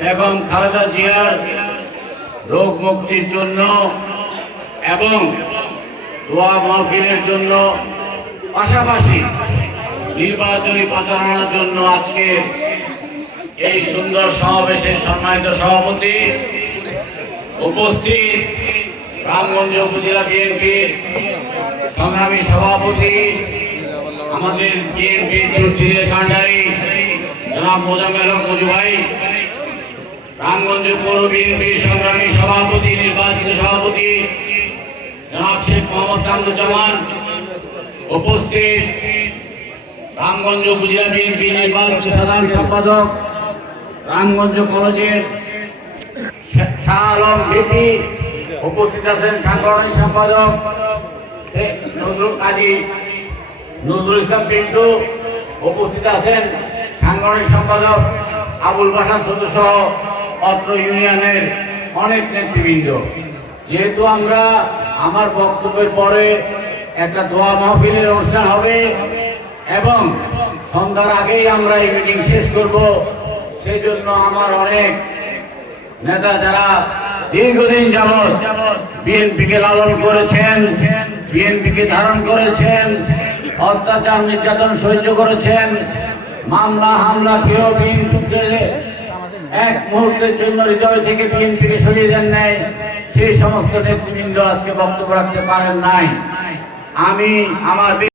বেগম খালেদা জিয়ার রোগ মুক্তির জন্য এবং দোয়া মাহফিলের জন্য পাশাপাশি নির্বাচনী প্রচারণার জন্য আজকে এই সুন্দর সমাবেশের সম্মানিত সভাপতি উপস্থিত রামগঞ্জ উপজেলা বিএনপির সংগ্রামী সভাপতি আমাদের বিএনপির দুর্দিনের কাণ্ডারি জনাব মোজাম্মেল হক মজু ভাই, রামগঞ্জ পৌর বিএনপির সংগ্রামী সভাপতি নির্বাচিত সভাপতি জনাব শেখ মোহাম্মদ কামরুজ্জামান, উপস্থিত রামগঞ্জ উপজেলা বিএনপি নির্বাচিত সাধারণ সম্পাদক রামগঞ্জ কলেজের শাহ আলম ভিপি, উপস্থিত আছেন সাংগঠনিক সম্পাদক নজরুল কাজী নজরুল ইসলাম পিন্টু, উপস্থিত আছেন সাংগঠনিক সম্পাদক আবুল বাসার সদস্য অত্র ইউনিয়নের অনেক নেতৃবৃন্দ। যেহেতু আমরা আমার বক্তব্যের পরে একটা দোয়া মাহফিলের অনুষ্ঠান হবে এবং সন্ধ্যার আগেই আমরা এই মিটিং শেষ করব, সেই জন্য আমার অনেক নেতা যারা দীর্ঘদিন যাবৎ বিএনপিকে লালন করেছেন, বিএনপিকে ধারণ করেছেন, অত্যাচার নির্যাতন সহ্য করেছেন, মামলা হামলা কেউ বিএনপিকে এক মুহূর্তের জন্য হৃদয় থেকে বিএনপিকে সরিয়ে দেন নাই, সেই সমস্ত নেতৃবৃন্দ আজকে বক্তব্য রাখতে পারেন নাই। আমি আমার